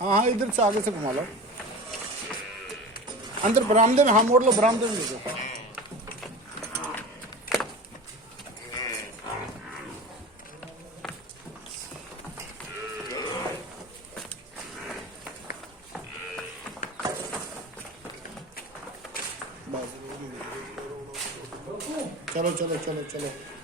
हाँ हाँ, इधर से आगे से घुमा लो अंदर बरामदे में। हाँ मोड़ लो, बरामदे में ले जाओ। चलो चलो चलो चलो।